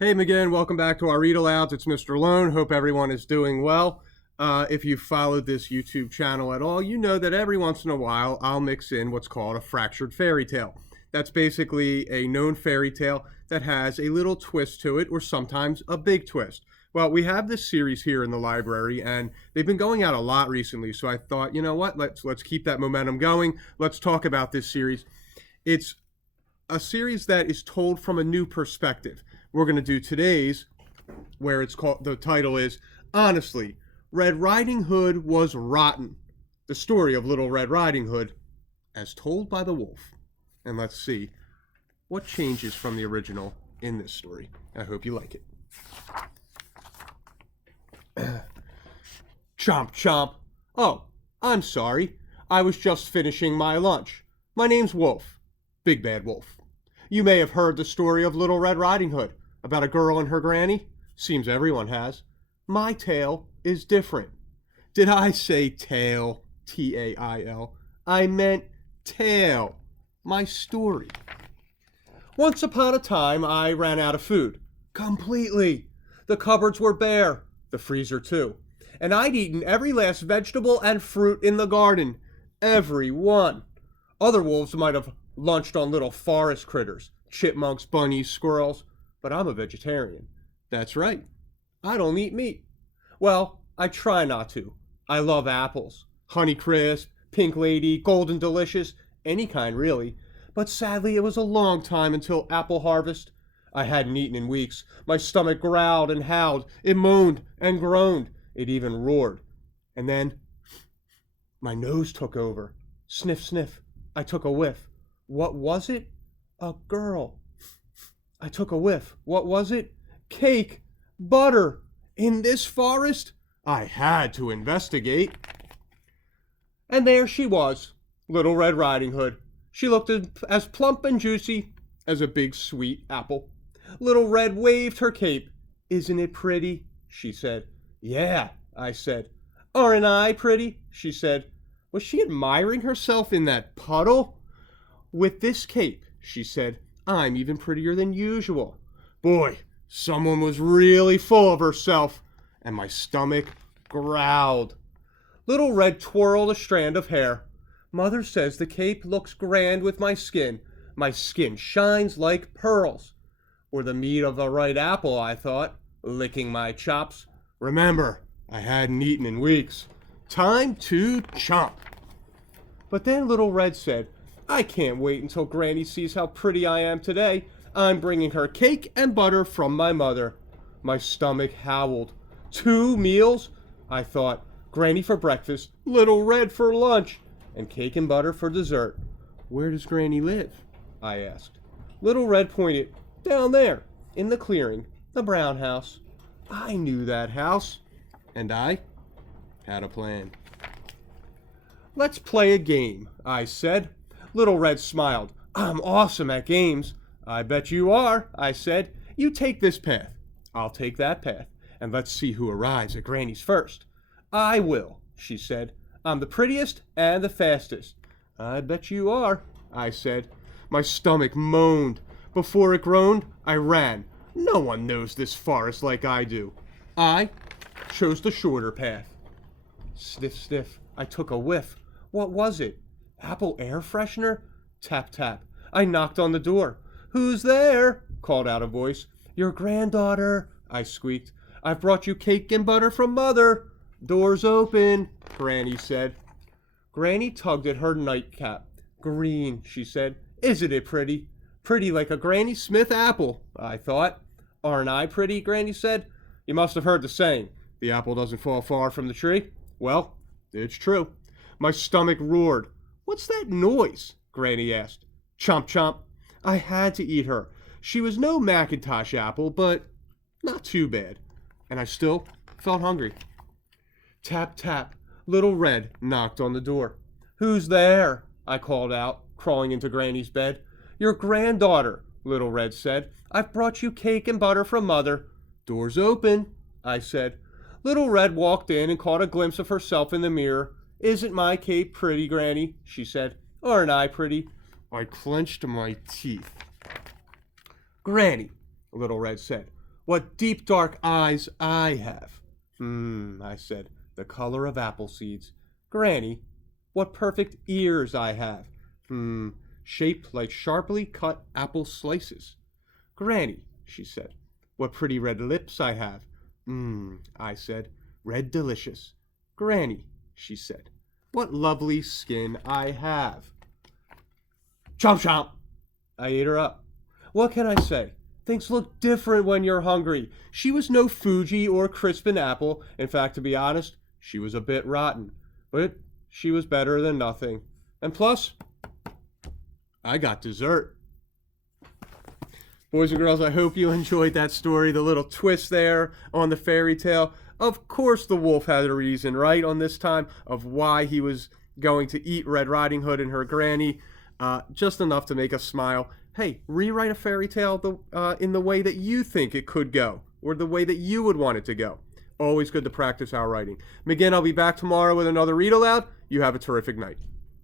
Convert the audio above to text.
Hey again, welcome back to our read alouds. It's Mr. Lohn. Hope everyone is doing well. If you've followed this YouTube channel at all, you know that every once in a while I'll mix in what's called a fractured fairy tale. That's basically a known fairy tale that has a little twist to it, or sometimes a big twist. Well, we have this series here in the library, and they've been going out a lot recently. So I thought, you know what? Let's keep that momentum going. Let's talk about this series. It's a series that is told from a new perspective. We're going to do today's, where it's called, the title is, Honestly, Red Riding Hood Was Rotten. The story of Little Red Riding Hood as told by the wolf. And let's see what changes from the original in this story. I hope you like it. Chomp chomp. Oh, I'm sorry. I was just finishing my lunch. My name's Wolf. Big Bad Wolf. You may have heard the story of Little Red Riding Hood, about a girl and her granny. Seems everyone has. My tale is different. Did I say tail? T-A-I-L. I meant tale. My story. Once upon a time, I ran out of food. Completely. The cupboards were bare. The freezer, too. And I'd eaten every last vegetable and fruit in the garden. Every one. Other wolves might have lunched on little forest critters, chipmunks, bunnies, squirrels, but I'm a vegetarian. That's right. I don't eat meat. Well, I try not to. I love apples. Honey Crisp, Pink Lady, Golden Delicious, any kind really. But sadly, it was a long time until apple harvest. I hadn't eaten in weeks. My stomach growled and howled. It moaned and groaned. It even roared. And then my nose took over. Sniff, sniff. I took a whiff. What was it? A girl. I took a whiff. What was it? Cake. Butter. In this forest? I had to investigate. And there she was, Little Red Riding Hood. She looked as plump and juicy as a big sweet apple. Little Red waved her cape. Isn't it pretty? She said. Yeah, I said. Aren't I pretty? She said. Was she admiring herself in that puddle? With this cape, she said, I'm even prettier than usual. Boy, someone was really full of herself, and my stomach growled. Little Red twirled a strand of hair. Mother says the cape looks grand with my skin. My skin shines like pearls. Or the meat of a ripe apple, I thought, licking my chops. Remember, I hadn't eaten in weeks. Time to chomp. But then Little Red said, I can't wait until Granny sees how pretty I am today. I'm bringing her cake and butter from my mother. My stomach howled. 2 meals? I thought. Granny for breakfast, Little Red for lunch, and cake and butter for dessert. Where does Granny live? I asked. Little Red pointed. Down there, in the clearing, the brown house. I knew that house. And I had a plan. Let's play a game, I said. Little Red smiled. I'm awesome at games. I bet you are, I said. You take this path. I'll take that path. And let's see who arrives at Granny's first. I will, she said. I'm the prettiest and the fastest. I bet you are, I said. My stomach moaned. Before it groaned, I ran. No one knows this forest like I do. I chose the shorter path. Sniff, sniff. I took a whiff. What was it? Apple air freshener? Tap, tap. I knocked on the door. Who's there? Called out a voice. Your granddaughter, I squeaked. I've brought you cake and butter from Mother. Door's open, Granny said. Granny tugged at her nightcap. Green, she said. Isn't it pretty? Pretty like a Granny Smith apple, I thought. Aren't I pretty? Granny said. You must have heard the saying. The apple doesn't fall far from the tree. Well, it's true. My stomach roared. What's that noise? Granny asked. Chomp chomp. I had to eat her. She was no Macintosh apple, but not too bad. And I still felt hungry. Tap tap. Little Red knocked on the door. Who's there? I called out, crawling into Granny's bed. Your granddaughter, Little Red said. I've brought you cake and butter from Mother. Door's open, I said. Little Red walked in and caught a glimpse of herself in the mirror. Isn't my cape pretty, Granny? She said. Aren't I pretty? I clenched my teeth. Granny, Little Red said, What deep dark eyes I have. I said, the color of apple seeds. Granny, what perfect ears I have. Shaped like sharply cut apple slices. Granny, she said, what pretty red lips I have. I said, red delicious. Granny, she said, what lovely skin I have. Chomp chomp! I ate her up. What can I say? Things look different when you're hungry. She was no Fuji or Crispin apple. In fact, to be honest, she was a bit rotten. But she was better than nothing. And plus, I got dessert. Boys and girls, I hope you enjoyed that story, the little twist there on the fairy tale. Of course the wolf had a reason, right, on this time of why he was going to eat Red Riding Hood and her granny. Just enough to make us smile. Hey, rewrite a fairy tale in the way that you think it could go, or the way that you would want it to go. Always good to practice our writing. McGinn, I'll be back tomorrow with another read aloud. You have a terrific night.